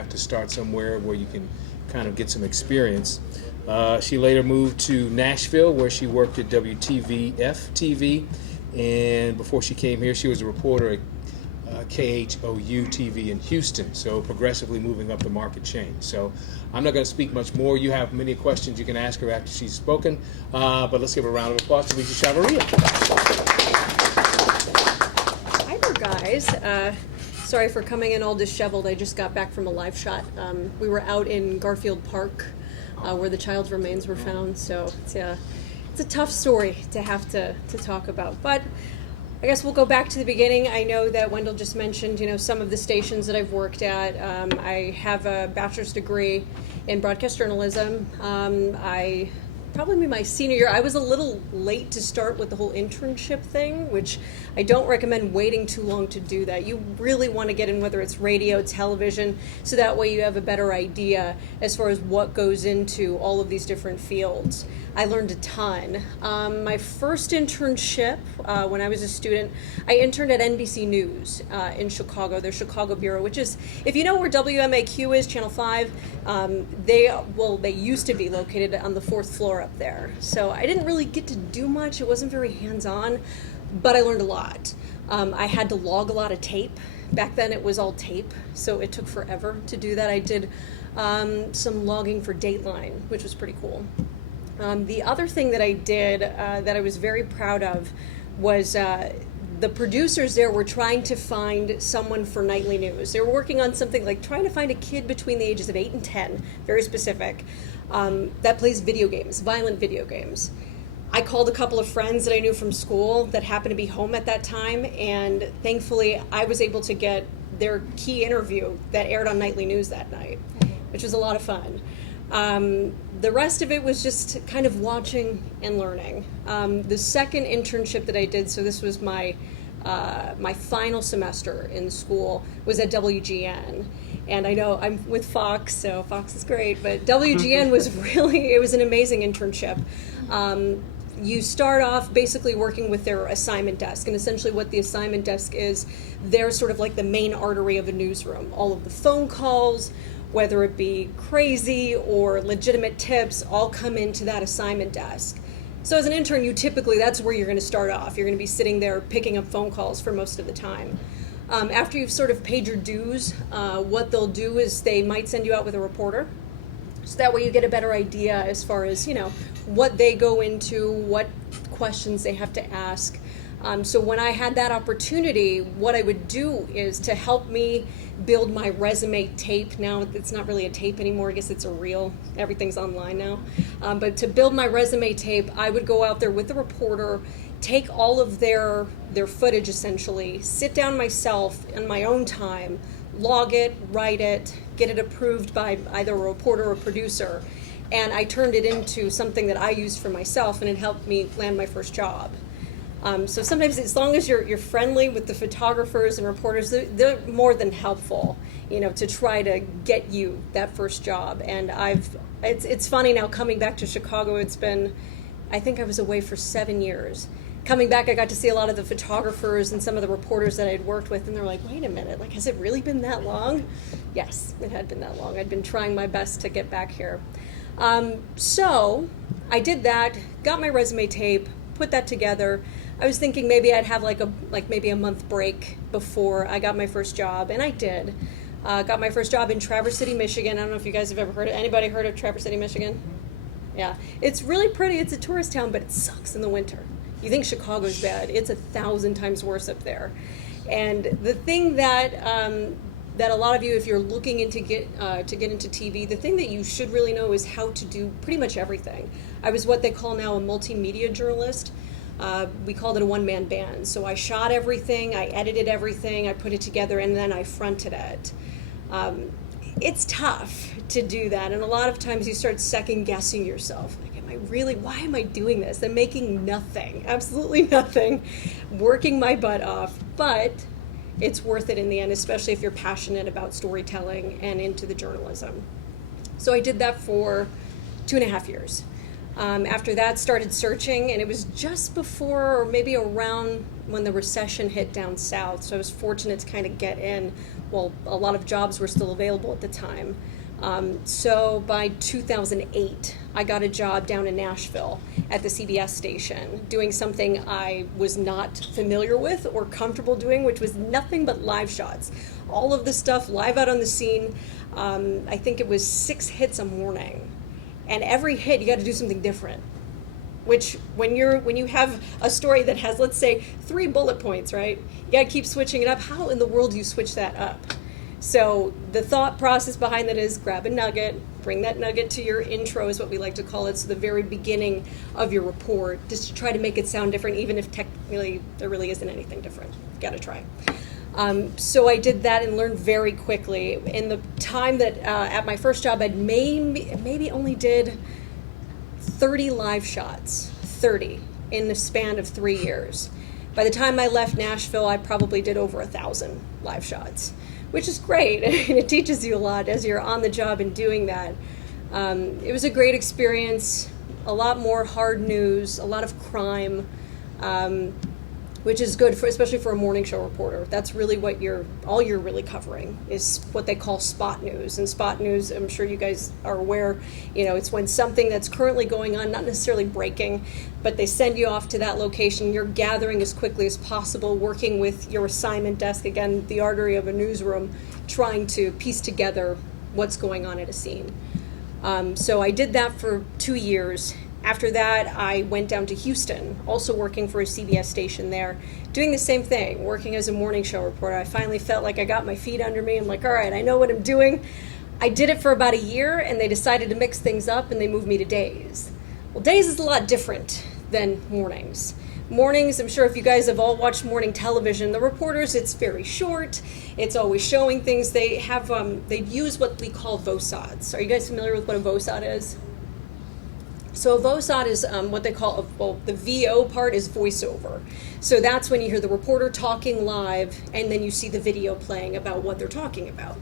have to start somewhere where you can kind of get some experience. She later moved to Nashville, where she worked at WTVF TV, and before she came here, she was a reporter at KHOU TV in Houston, so progressively moving up the market chain. So I'm not going to speak much more. You have many questions you can ask her after she's spoken, but let's give a round of applause to Lisa Chavarria. Hi there, guys. Sorry for coming in all disheveled. I just got back from a live shot. We were out in Garfield Park where the child's remains were found, so it's a tough story to have to talk about. But I guess we'll go back to the beginning. I know that Wendell just mentioned, some of the stations that I've worked at. I have a bachelor's degree in broadcast journalism. I probably my senior year, I was a little late to start with the whole internship thing, which I don't recommend waiting too long to do that. You really want to get in, whether it's radio, television, so that way you have a better idea as far as what goes into all of these different fields. I learned a ton. My first internship, when I was a student, I interned at NBC News in Chicago, their Chicago bureau, which is, if you know where WMAQ is, Channel 5, they used to be located on the 4th floor up there. So I didn't really get to do much. It wasn't very hands-on, but I learned a lot. I had to log a lot of tape. Back then it was all tape, so it took forever to do that. I did some logging for Dateline, which was pretty cool. The other thing that I did that I was very proud of was the producers there were trying to find someone for nightly news. They were working on something like trying to find a kid between the ages of 8 and 10, very specific, that plays video games, violent video games. I called a couple of friends that I knew from school that happened to be home at that time, and thankfully I was able to get their key interview that aired on nightly news that night, which was a lot of fun. The rest of it was just kind of watching and learning. The second internship that I did, so this was my final semester in school, was at WGN. And I know I'm with Fox, so Fox is great, but WGN was it was an amazing internship. You start off basically working with their assignment desk, and essentially what the assignment desk is, they're sort of like the main artery of a newsroom. All of the phone calls, whether it be crazy or legitimate tips, all come into that assignment desk. So as an intern, that's where you're going to start off. You're going to be sitting there picking up phone calls for most of the time. After you've sort of paid your dues, what they'll do is they might send you out with a reporter. So that way you get a better idea as far as, what they go into, what questions they have to ask. So when I had that opportunity, what I would do is to help me build my resume tape. Now it's not really a tape anymore. I guess it's a reel. Everything's online now. But to build my resume tape, I would go out there with the reporter, take all of their footage essentially, sit down myself in my own time, log it, write it, get it approved by either a reporter or a producer. And I turned it into something that I used for myself, and it helped me land my first job. So sometimes, as long as you're friendly with the photographers and reporters, they're more than helpful, to try to get you that first job. And it's funny now coming back to Chicago. It's been, I think I was away for 7 years. Coming back, I got to see a lot of the photographers and some of the reporters that I'd worked with, and they're like, wait a minute, has it really been that long? Yes, it had been that long. I'd been trying my best to get back here. So I did that, got my resume tape, put that together. I was thinking maybe I'd have maybe a month break before I got my first job, and I did. Got my first job in Traverse City, Michigan. I don't know if you guys have ever heard of anybody heard of Traverse City, Michigan? Yeah, it's really pretty. It's a tourist town, but it sucks in the winter. You think Chicago's bad? It's 1,000 times worse up there. And the thing that a lot of you, if you're looking to get into TV, the thing that you should really know is how to do pretty much everything. I was what they call now a multimedia journalist. We called it a one-man band. So I shot everything, I edited everything, I put it together, and then I fronted it. It's tough to do that, and a lot of times you start second-guessing yourself. Why am I doing this? I'm making nothing, absolutely nothing, working my butt off, but it's worth it in the end, especially if you're passionate about storytelling and into the journalism. So I did that for 2.5 years. After that, started searching, and it was just before or maybe around when the recession hit down south, so I was fortunate to kind of get in well, a lot of jobs were still available at the time. So by 2008, I got a job down in Nashville at the CBS station, doing something I was not familiar with or comfortable doing, which was nothing but live shots. All of the stuff live out on the scene. I think it was 6 hits a morning, and every hit you got to do something different. Which when you have a story that has, let's say, 3 bullet points, right? You got to keep switching it up. How in the world do you switch that up? So the thought process behind that is grab a nugget, bring that nugget to your intro is what we like to call it, so the very beginning of your report, just to try to make it sound different, even if technically there really isn't anything different. Got to try. So I did that and learned very quickly. In the time that at my first job, I'd maybe only did 30 live shots, 30 in the span of 3 years. By the time I left Nashville, I probably did over 1,000 live shots, which is great. And it teaches you a lot as you're on the job and doing that. It was a great experience, a lot more hard news, a lot of crime, which is good, especially for a morning show reporter. That's really what all you're really covering is what they call spot news. And spot news, I'm sure you guys are aware, it's when something that's currently going on, not necessarily breaking, but they send you off to that location. You're gathering as quickly as possible, working with your assignment desk, again, the artery of a newsroom, trying to piece together what's going on at a scene. So I did that for 2 years. After that, I went down to Houston, also working for a CBS station there, doing the same thing, working as a morning show reporter. I finally felt like I got my feet under me. I'm like, all right, I know what I'm doing. I did it for about a year, and they decided to mix things up, and they moved me to days. Well, days is a lot different than mornings. Mornings, I'm sure if you guys have all watched morning television, the reporters, it's very short. It's always showing things. They have, they use what we call VOSODs. Are you guys familiar with what a VOSOD is? So a VOSOD is what they call, the VO part is voiceover. So that's when you hear the reporter talking live and then you see the video playing about what they're talking about.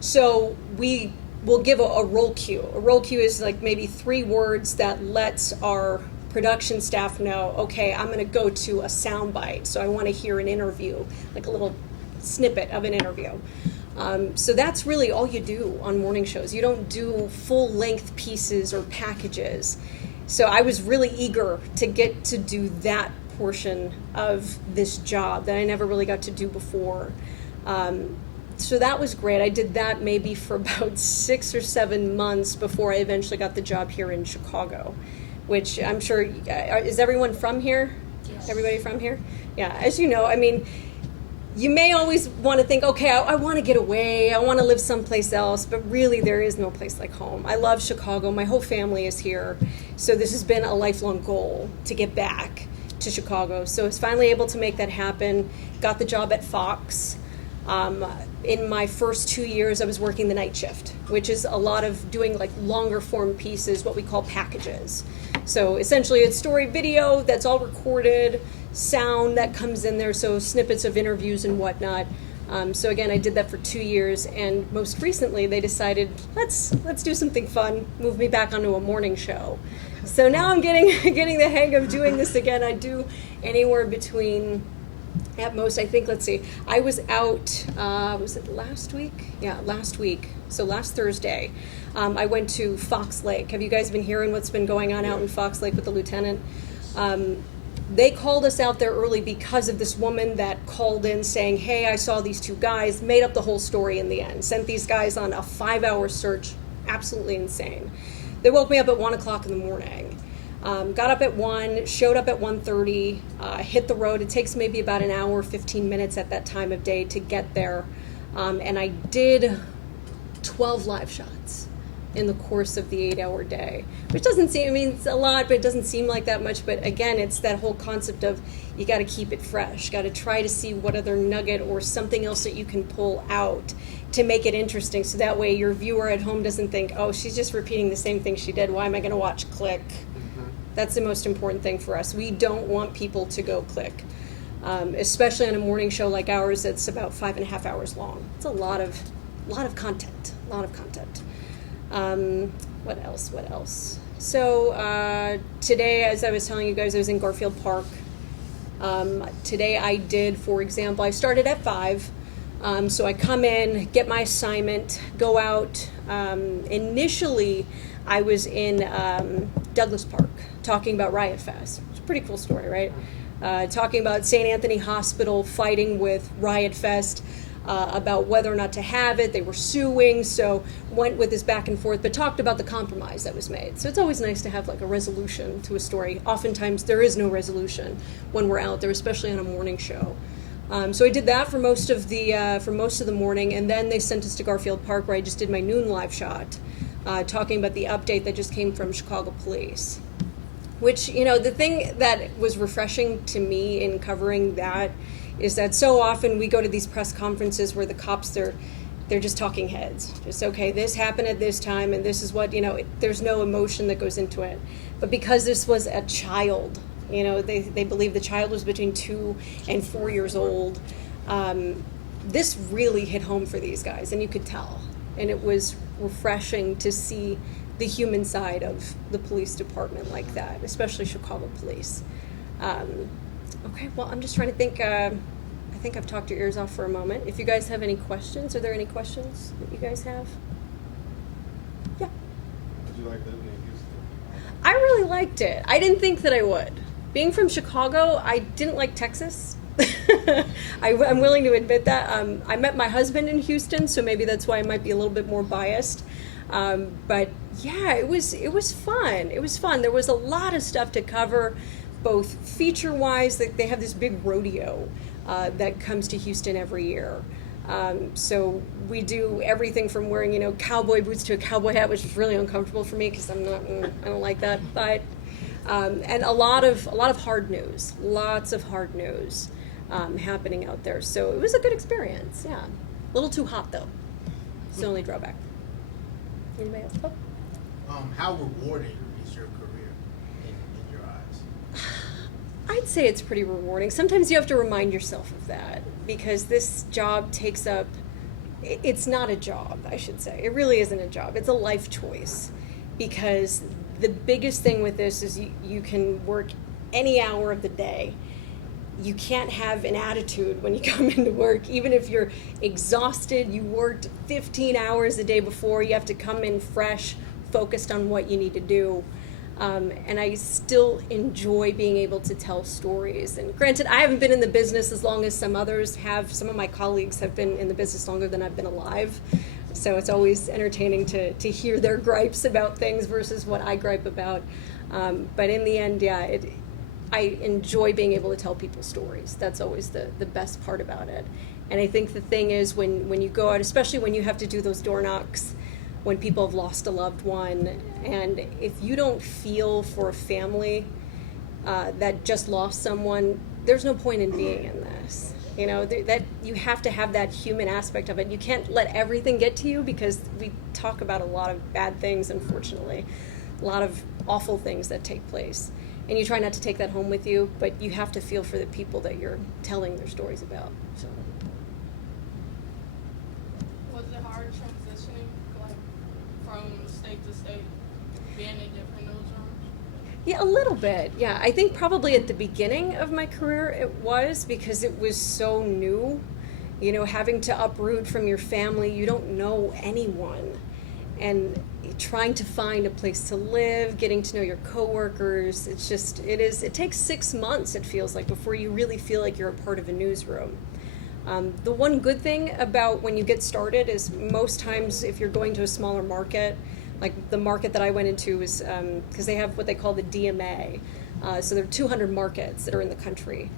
So we will give a roll cue. A roll cue is like maybe 3 words that lets our production staff know, okay, I'm going to go to a sound bite. So I want to hear an interview, like a little snippet of an interview. So that's really all you do on morning shows. You don't do full-length pieces or packages. So I was really eager to get to do that portion of this job that I never really got to do before. So that was great. I did that maybe for about 6 or 7 months before I eventually got the job here in Chicago, which I'm sure, is everyone from here? Yes. Everybody from here? Yeah, as you know, I mean, you may always want to think, okay, I want to get away, I want to live someplace else, but really there is no place like home. I love Chicago, my whole family is here, so this has been a lifelong goal to get back to Chicago. So I was finally able to make that happen, got the job at Fox. In my first 2 years, I was working the night shift, which is a lot of doing like longer form pieces, what we call packages. So essentially it's story video that's all recorded, sound that comes in there, so snippets of interviews and whatnot. So again, I did that for 2 years, and most recently they decided, let's do something fun, move me back onto a morning show. So now I'm getting the hang of doing this again. I do anywhere between, at most, I think, let's see, I was out, was it last week? Yeah, last week. So last Thursday, I went to Fox Lake. Have you guys been hearing what's been going on out in Fox Lake with the lieutenant? They called us out there early because of this woman that called in saying, hey, I saw these 2 guys, made up the whole story in the end, sent these guys on a 5-hour search, absolutely insane. They woke me up at 1 o'clock in the morning. Got up at 1, showed up at 1:30, hit the road. It takes maybe about an hour, 15 minutes at that time of day to get there. And I did 12 live shots in the course of the 8-hour day, which doesn't seem, I mean, it's a lot, but it doesn't seem like that much. But again, it's that whole concept of you got to keep it fresh, got to try to see what other nugget or something else that you can pull out to make it interesting. So that way your viewer at home doesn't think, oh, she's just repeating the same thing she did. Why am I going to watch click? That's the most important thing for us. We don't want people to go click, especially on a morning show like ours that's about 5.5 hours long. It's a lot of content, What else? So today, as I was telling you guys, I was in Garfield Park. Today I did, for example, I started at 5. So I come in, get my assignment, go out. Initially, I was in Douglas Park talking about Riot Fest. It's a pretty cool story, right? Talking about St. Anthony Hospital fighting with Riot Fest about whether or not to have it. They were suing, so went with this back and forth, but talked about the compromise that was made. So it's always nice to have like a resolution to a story. Oftentimes there is no resolution when we're out there, especially on a morning show. So I did that for most of the morning, and then they sent us to Garfield Park, where I just did my noon live shot, talking about the update that just came from Chicago Police. Which, the thing that was refreshing to me in covering that is that so often we go to these press conferences where the cops, they're just talking heads. Just, okay, this happened at this time, and this is what, there's no emotion that goes into it. But because this was a child, they believe the child was between 2 and 4 years old, this really hit home for these guys, and you could tell. And it was refreshing to see the human side of the police department like that, especially Chicago Police. Okay, well, I'm just trying to think. I think I've talked your ears off for a moment. If you guys have any questions, are there any questions that you guys have? Yeah. Did you like living in Houston? I really liked it. I didn't think that I would. Being from Chicago, I didn't like Texas. I'm willing to admit that. I met my husband in Houston, so maybe that's why I might be a little bit more biased. But yeah, it was fun. It was fun. There was a lot of stuff to cover, both feature-wise. They have this big rodeo that comes to Houston every year. So we do everything from wearing, cowboy boots to a cowboy hat, which is really uncomfortable for me because I don't like that. But and a lot of hard news, lots of hard news happening out there. So it was a good experience. Yeah, a little too hot though. It's the only drawback. Anybody else? Oh. How rewarding is your career in your eyes? I'd say it's pretty rewarding. Sometimes you have to remind yourself of that because this job takes up, it's not a job, I should say. It really isn't a job. It's a life choice because the biggest thing with this is you can work any hour of the day. You can't have an attitude when you come into work. Even if you're exhausted, you worked 15 hours a day before, you have to come in fresh, focused on what you need to do. And I still enjoy being able to tell stories. And granted, I haven't been in the business as long as some others have. Some of my colleagues have been in the business longer than I've been alive. So it's always entertaining to hear their gripes about things versus what I gripe about. But in the end, yeah, I enjoy being able to tell people stories. That's always the best part about it. And I think the thing is when you go out, especially when you have to do those door knocks, when people have lost a loved one, and if you don't feel for a family that just lost someone, there's no point in being in this. That you have to have that human aspect of it. You can't let everything get to you because we talk about a lot of bad things, unfortunately, a lot of awful things that take place. And you try not to take that home with you, but you have to feel for the people that you're telling their stories about. So. Was it hard transitioning, like, from state to state, being in different newsrooms? Yeah, a little bit. Yeah, I think probably at the beginning of my career it was because it was so new. Having to uproot from your family, you don't know anyone. And trying to find a place to live, getting to know your coworkers, it takes 6 months, it feels like, before you really feel like you're a part of a newsroom. The one good thing about when you get started is most times if you're going to a smaller market, like the market that I went into was, because they have what they call the DMA, so there are 200 markets that are in the country.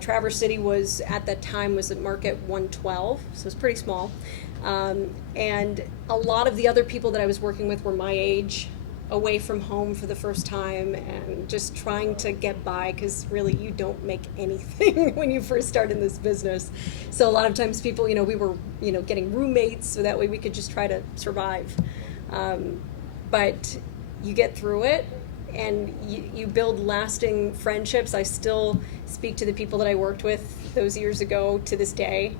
Traverse City was, at that time, was at market 112, so it's pretty small. And a lot of the other people that I was working with were my age, away from home for the first time, and just trying to get by because really you don't make anything when you first start in this business. So a lot of times people, we were, getting roommates so that way we could just try to survive. But you get through it and you build lasting friendships. I still speak to the people that I worked with those years ago to this day.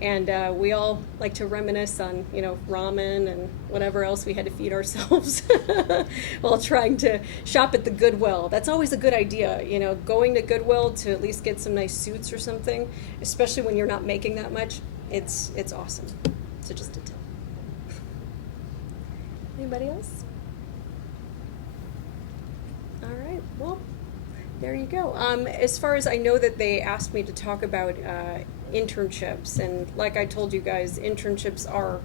And we all like to reminisce on, ramen and whatever else we had to feed ourselves while trying to shop at the Goodwill. That's always a good idea, going to Goodwill to at least get some nice suits or something, especially when you're not making that much. it's awesome. So just a tip. Anybody else? All right. Well, there you go. As far as I know that they asked me to talk about internships, and like I told you guys, internships are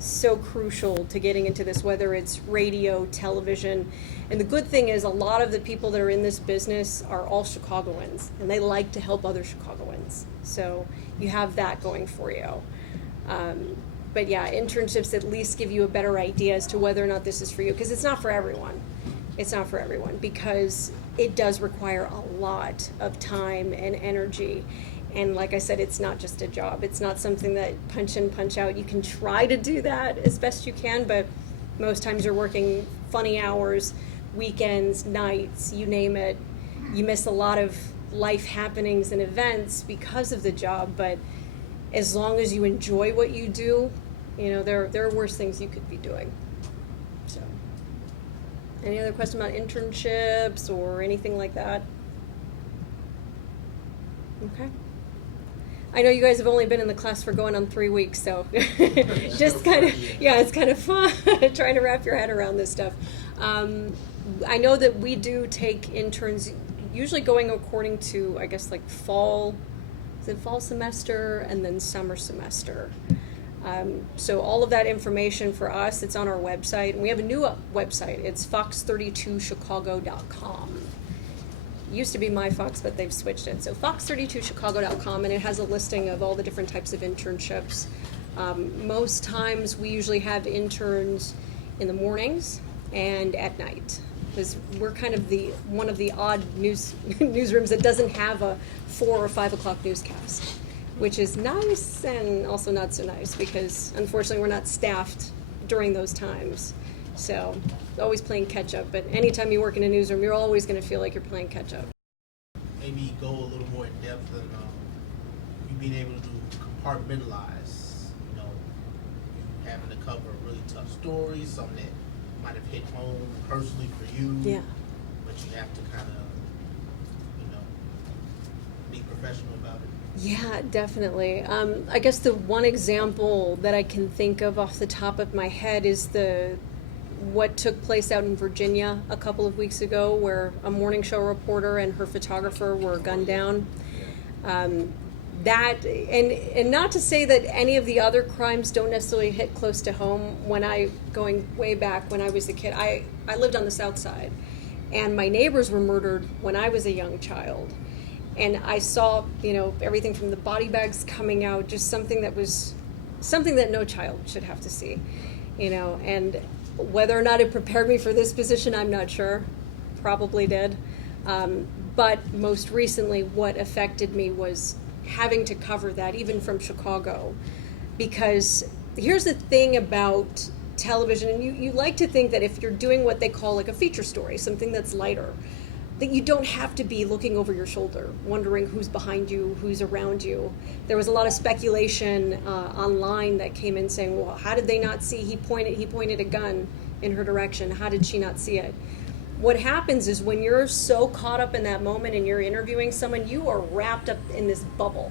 so crucial to getting into this, whether it's radio, television. And the good thing is a lot of the people that are in this business are all Chicagoans, and they like to help other Chicagoans. So you have that going for you. But yeah, internships at least give you a better idea as to whether or not this is for you, because it's not for everyone. It's not for everyone because it does require a lot of time and energy. And like I said, it's not just a job. It's not something that punch in, punch out. You can try to do that as best you can, but most times you're working funny hours, weekends, nights, you name it. You miss a lot of life happenings and events because of the job, but as long as you enjoy what you do, you know, there are worse things you could be doing. So, any other question about internships or anything like that? Okay. I know you guys have only been in the class for going on 3 weeks, so just kind of, yeah, it's kind of fun trying to wrap your head around this stuff. I know that we do take interns, usually going according to, I guess, like fall semester and then summer semester. So all of that information for us, it's on our website. And we have a new website. It's fox32chicago.com. Used to be MyFox, but they've switched it. So fox32chicago.com, and it has a listing of all the different types of internships. Most times we usually have interns in the mornings and at night, because we're kind of one of the odd newsrooms that doesn't have a 4 or 5 o'clock newscast, which is nice and also not so nice because unfortunately we're not staffed during those times. So always playing catch up, but anytime you work in a newsroom, you're always going to feel like you're playing catch up. Maybe go a little more in depth and you being able to compartmentalize, you know, you having to cover a really tough story, something that might have hit home personally for you. Yeah. But you have to kind of, you know, be professional about it. Yeah, definitely. I guess the one example that I can think of off the top of my head is what took place out in Virginia a couple of weeks ago, where a morning show reporter and her photographer were gunned down. That and not to say that any of the other crimes don't necessarily hit close to home. Going way back when I was a kid, I lived on the South Side, and my neighbors were murdered when I was a young child, and I saw, you know, everything from the body bags coming out, just something that no child should have to see, you know. And whether or not it prepared me for this position, I'm not sure. Probably did. But most recently, what affected me was having to cover that, even from Chicago. Because here's the thing about television, and you like to think that if you're doing what they call like a feature story, something that's lighter, that you don't have to be looking over your shoulder, wondering who's behind you, who's around you. There was a lot of speculation online that came in saying, well, how did they not see? He pointed a gun in her direction. How did she not see it? What happens is when you're so caught up in that moment and you're interviewing someone, you are wrapped up in this bubble.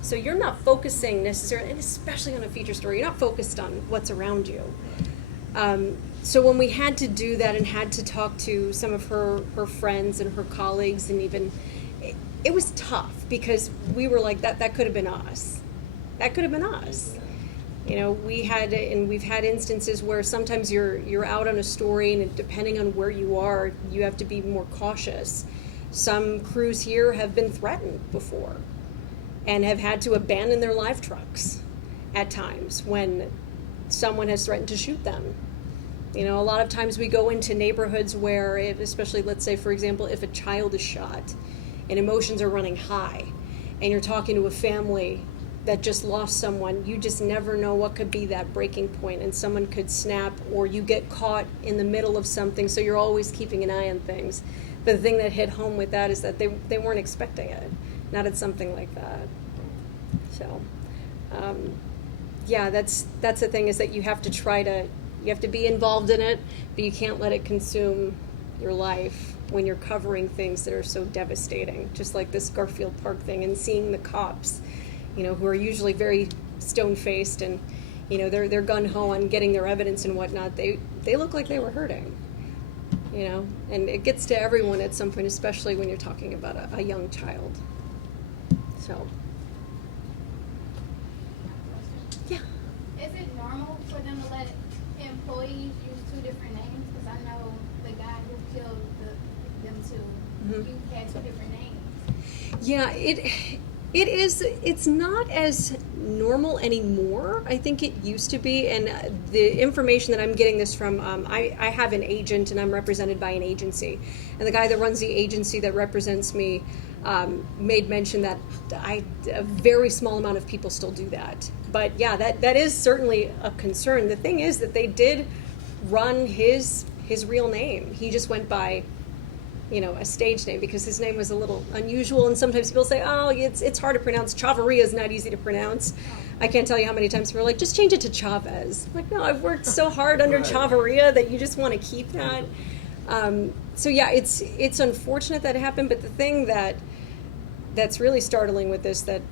So you're not focusing necessarily, and especially on a feature story, you're not focused on what's around you. So when we had to do that and had to talk to some of her friends and her colleagues, and even, it was tough because we were like, that could have been us. That could have been us. You know, we've had instances where sometimes you're out on a story, and depending on where you are, you have to be more cautious. Some crews here have been threatened before and have had to abandon their live trucks at times when someone has threatened to shoot them. You know, a lot of times we go into neighborhoods where, especially, let's say, for example, if a child is shot and emotions are running high and you're talking to a family that just lost someone, you just never know what could be that breaking point, and someone could snap, or you get caught in the middle of something, so you're always keeping an eye on things. But the thing that hit home with that is that they weren't expecting it, not at something like that. So, yeah, that's the thing, is that you have to be involved in it, but you can't let it consume your life when you're covering things that are so devastating, just like this Garfield Park thing, and seeing the cops, you know, who are usually very stone-faced and, they're gung-ho on getting their evidence and whatnot. They look like they were hurting, and it gets to everyone at some point, especially when you're talking about a young child. So, yeah. Is it normal for them to let employees use two different names? Because I know the guy who killed them two, Mhm. you had two different names. Yeah, it is. It's not as normal anymore. I think it used to be, and the information that I'm getting this from, I have an agent, and I'm represented by an agency, and the guy that runs the agency that represents me made mention that a very small amount of people still do that. But yeah, that is certainly a concern. The thing is that they did run his real name. He just went by a stage name because his name was a little unusual, and sometimes people say, oh, it's hard to pronounce. Chavarria is not easy to pronounce. I can't tell you how many times people are like, just change it to Chavez. I'm like, no, I've worked so hard under Chavarria that you just want to keep that. So yeah, it's unfortunate that it happened, but the thing that's really startling with this, that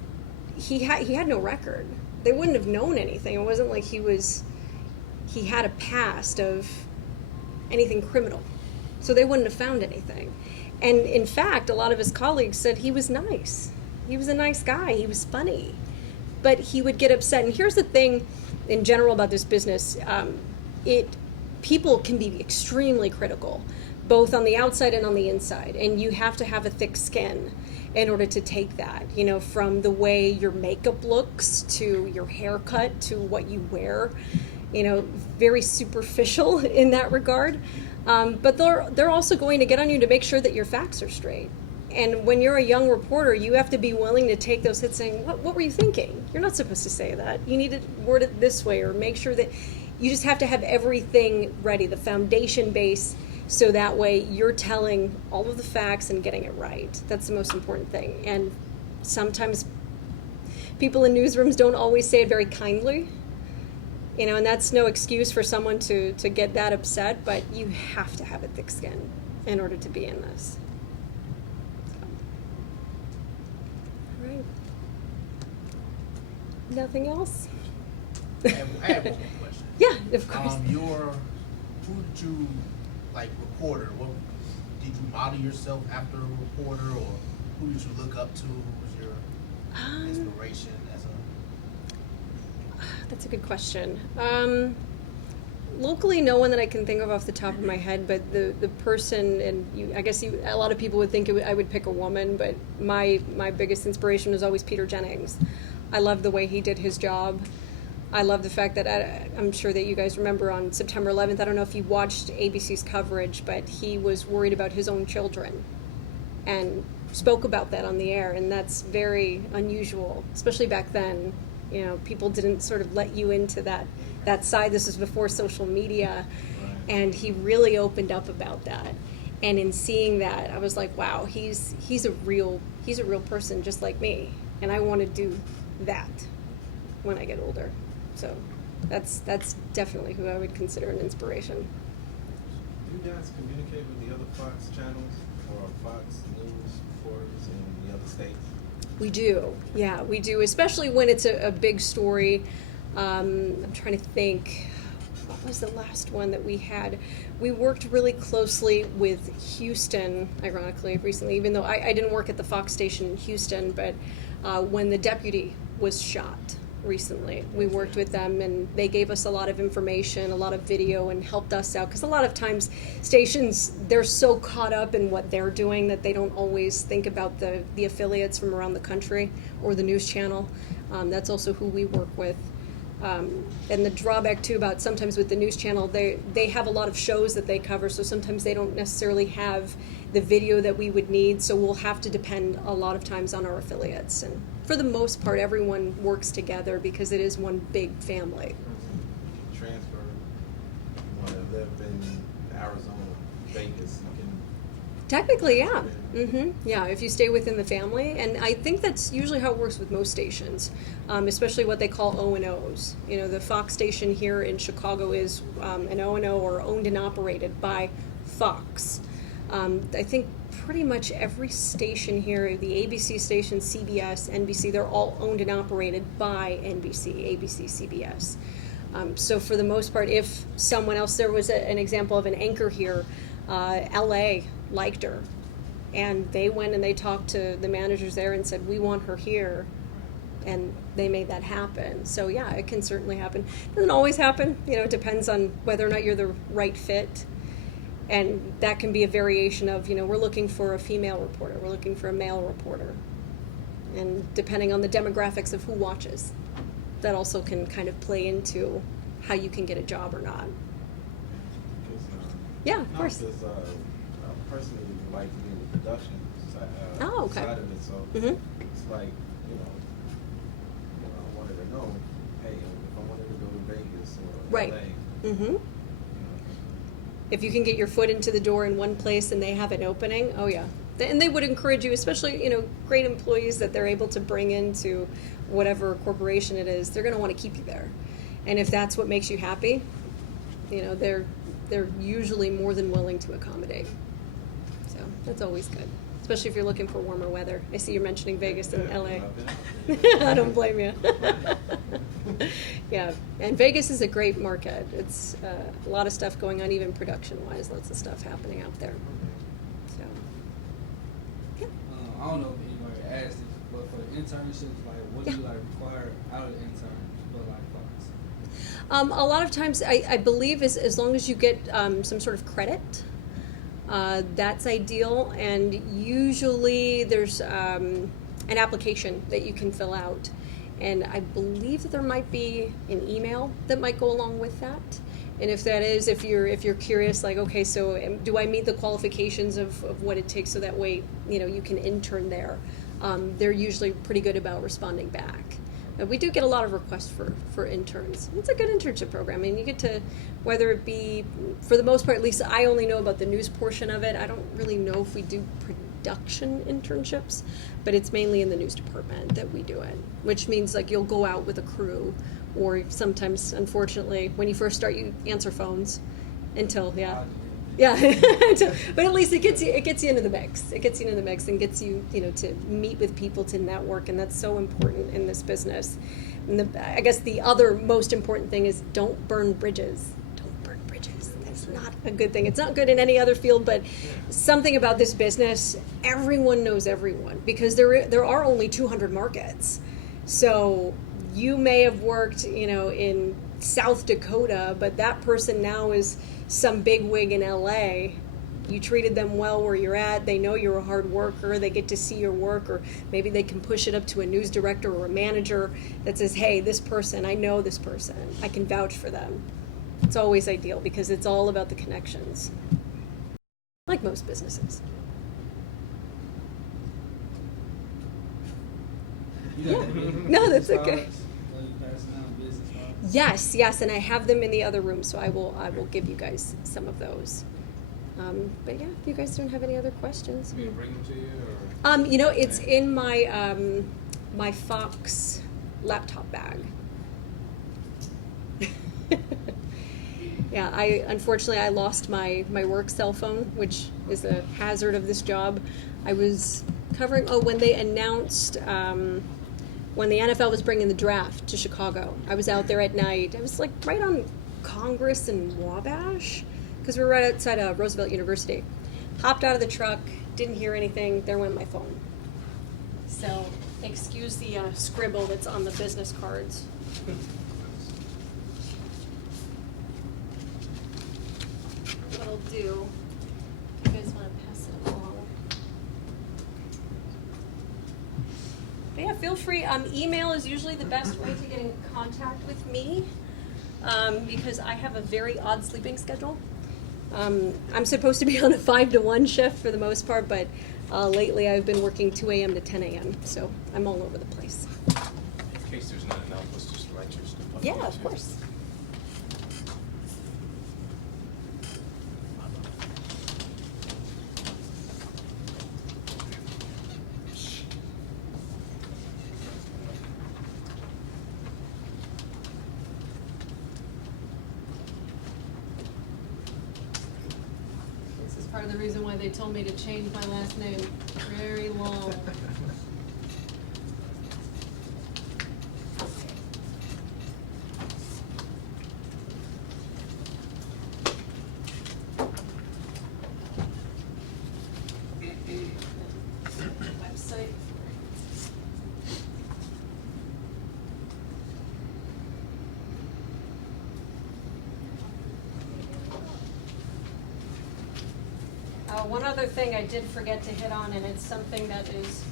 he had no record. They wouldn't have known anything. It wasn't like he had a past of anything criminal. So they wouldn't have found anything. And in fact, a lot of his colleagues said he was nice. He was a nice guy. He was funny. But he would get upset. And here's the thing in general about this business. People can be extremely critical, both on the outside and on the inside. And you have to have a thick skin in order to take that, from the way your makeup looks to your haircut to what you wear, very superficial in that regard. But they're also going to get on you to make sure that your facts are straight. And when you're a young reporter, you have to be willing to take those hits saying, what were you thinking? You're not supposed to say that. You need to word it this way, or make sure that you just have to have everything ready, the foundation base, so that way you're telling all of the facts and getting it right. That's the most important thing. And sometimes people in newsrooms don't always say it very kindly. And that's no excuse for someone to get that upset, but you have to have a thick skin in order to be in this. So. All right. Nothing else? I have one more question. Yeah, of course. Who did you, reporter, what, did you model yourself after a reporter, or who did you look up to? Who was your inspiration as a... That's a good question. Locally, no one that I can think of off the top of my head, but the person, and a lot of people would think I would pick a woman, but my biggest inspiration was always Peter Jennings. I love the way he did his job. I love the fact that I'm sure that you guys remember on September 11th, I don't know if you watched ABC's coverage, but he was worried about his own children and spoke about that on the air, and that's very unusual, especially back then. People didn't sort of let you into that side. This was before social media, and he really opened up about that. And in seeing that, I was like, wow, he's a real person just like me, and I want to do that when I get older. So that's definitely who I would consider an inspiration. Do you guys communicate with the other Fox channels or Fox News reporters in the other states? We do, yeah, we do, especially when it's a big story. I'm trying to think, what was the last one that we had? We worked really closely with Houston, ironically, recently, even though I didn't work at the Fox station in Houston, but when the deputy was shot recently, we worked with them, and they gave us a lot of information, a lot of video, and helped us out, because a lot of times stations, they're so caught up in what they're doing that they don't always think about the affiliates from around the country or the news channel. That's also who we work with. And the drawback too about sometimes with the news channel, they have a lot of shows that they cover, so sometimes they don't necessarily have the video that we would need, so we'll have to depend a lot of times on our affiliates. And for the most part, everyone works together because it is one big family. You can transfer. You want to live in Arizona, Vegas, you can... Technically, yeah. Yeah, if you stay within the family. And I think that's usually how it works with most stations, especially what they call O&Os. The Fox station here in Chicago is an O&O, or owned and operated by Fox. I think pretty much every station here, the ABC station, CBS, NBC, they're all owned and operated by NBC, ABC, CBS. So for the most part, if someone else, there was an example of an anchor here, LA liked her, and they went and they talked to the managers there and said, we want her here, and they made that happen. So yeah, it can certainly happen. Doesn't always happen, it depends on whether or not you're the right fit. And that can be a variation of, we're looking for a female reporter, we're looking for a male reporter. And depending on the demographics of who watches, that also can kind of play into how you can get a job or not. Yeah, of course. Because I personally would like to be in the production Oh, okay. side of it, so Mhm. it's like, I wanted to know, hey, if I wanted to go to Vegas or Right. LA, Mm-hmm. If you can get your foot into the door in one place and they have an opening, oh yeah. And they would encourage you, especially, great employees that they're able to bring into whatever corporation it is, they're going to want to keep you there. And if that's what makes you happy, they're usually more than willing to accommodate. So that's always good, especially if you're looking for warmer weather. I see you're mentioning Vegas and LA. I don't blame you. Yeah, and Vegas is a great market. It's a lot of stuff going on, even production-wise. Lots of stuff happening out there. So, yeah. I don't know if anybody asked this, but for the internships, what do you require out of the interns for Fox? A lot of times, I believe as long as you get some sort of credit, that's ideal. And usually there's an application that you can fill out. And I believe that there might be an email that might go along with that. And if that is, if you're curious, okay, so do I meet the qualifications of what it takes so that way, you can intern there. They're usually pretty good about responding back. We do get a lot of requests for interns. It's a good internship program. You get to, whether it be, for the most part, at least I only know about the news portion of it. I don't really know if we do production internships, but it's mainly in the news department that we do it, which means you'll go out with a crew, or sometimes, unfortunately, when you first start, you answer phones until, yeah. But at least it gets you into the mix. It gets you into the mix and gets you, to meet with people, to network, and that's so important in this business. And I guess the other most important thing is don't burn bridges. Don't burn bridges. That's not a good thing. It's not good in any other field, but something about this business, everyone knows everyone, because there are only 200 markets. So you may have worked, in South Dakota, but that person now is some big wig in LA. You treated them well where you're at. They know you're a hard worker. They get to see your work, or maybe they can push it up to a news director or a manager that says, hey, this person, I know this person. I can vouch for them. It's always ideal because it's all about the connections, like most businesses. No, that's okay. Yes, and I have them in the other room, so I will give you guys some of those. But yeah, if you guys don't have any other questions. You bring them to you, or? It's in my my Fox laptop bag. Yeah, unfortunately I lost my work cell phone, which is a hazard of this job. I was covering when they announced. When the NFL was bringing the draft to Chicago, I was out there at night. I was right on Congress and Wabash, because we were right outside of Roosevelt University. Hopped out of the truck, didn't hear anything, there went my phone. So excuse the scribble that's on the business cards. What I'll do, if you guys want to pass it along. But yeah, feel free. Email is usually the best way to get in contact with me, because I have a very odd sleeping schedule. I'm supposed to be on a 5 to 1 shift for the most part, but lately I've been working 2 a.m. to 10 a.m., so I'm all over the place. In case there's not enough, let's just write your stuff up. Yeah, of course. part of the reason why they told me to change my last name. Very long. Website. One other thing I did forget to hit on, and it's something that is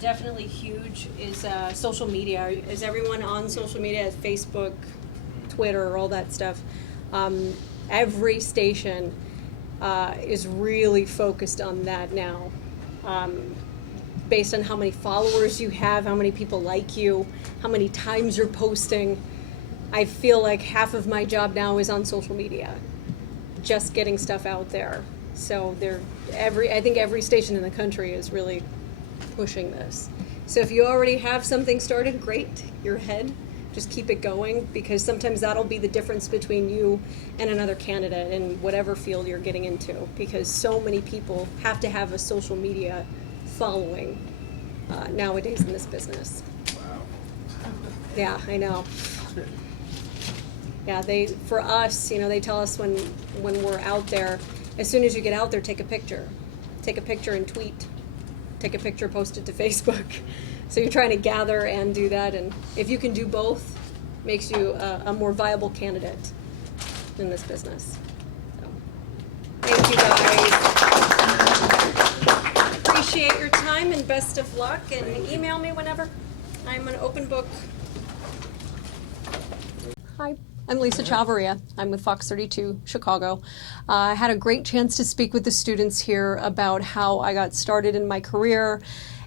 definitely huge, is social media. Is everyone on social media? Facebook, Twitter, all that stuff. Every station is really focused on that now. Based on how many followers you have, how many people like you, how many times you're posting. I feel like half of my job now is on social media, just getting stuff out there. So I think every station in the country is really pushing this. So if you already have something started, great, you're ahead. Just keep it going, because sometimes that'll be the difference between you and another candidate in whatever field you're getting into, because so many people have to have a social media following nowadays in this business. Wow. Yeah, I know. Yeah, for us, they tell us when we're out there, as soon as you get out there, take a picture and tweet, take a picture, post it to Facebook. So you're trying to gather and do that, and if you can do both, makes you a more viable candidate in this business. So, thank you guys. Appreciate your time and best of luck, and email me whenever. I'm an open book. Hi, I'm Lisa Chavarria. I'm with Fox 32 Chicago. I had a great chance to speak with the students here about how I got started in my career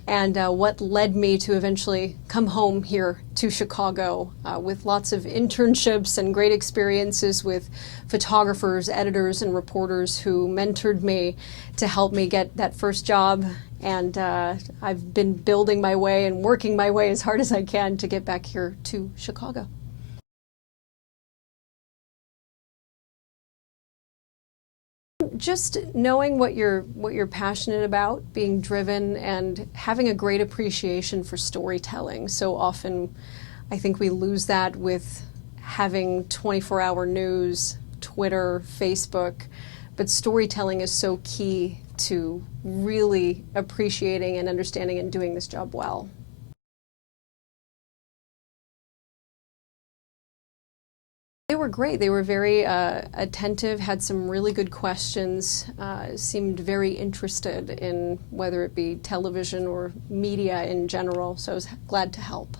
and what led me to eventually come home here to Chicago with lots of internships and great experiences with photographers, editors, and reporters who mentored me to help me get that first job. And I've been building my way and working my way as hard as I can to get back here to Chicago. Just knowing what you're passionate about, being driven, and having a great appreciation for storytelling. So often I think we lose that with having 24-hour news, Twitter, Facebook, but storytelling is so key to really appreciating and understanding and doing this job well. They were great. They were very attentive, had some really good questions, seemed very interested in whether it be television or media in general, so I was glad to help.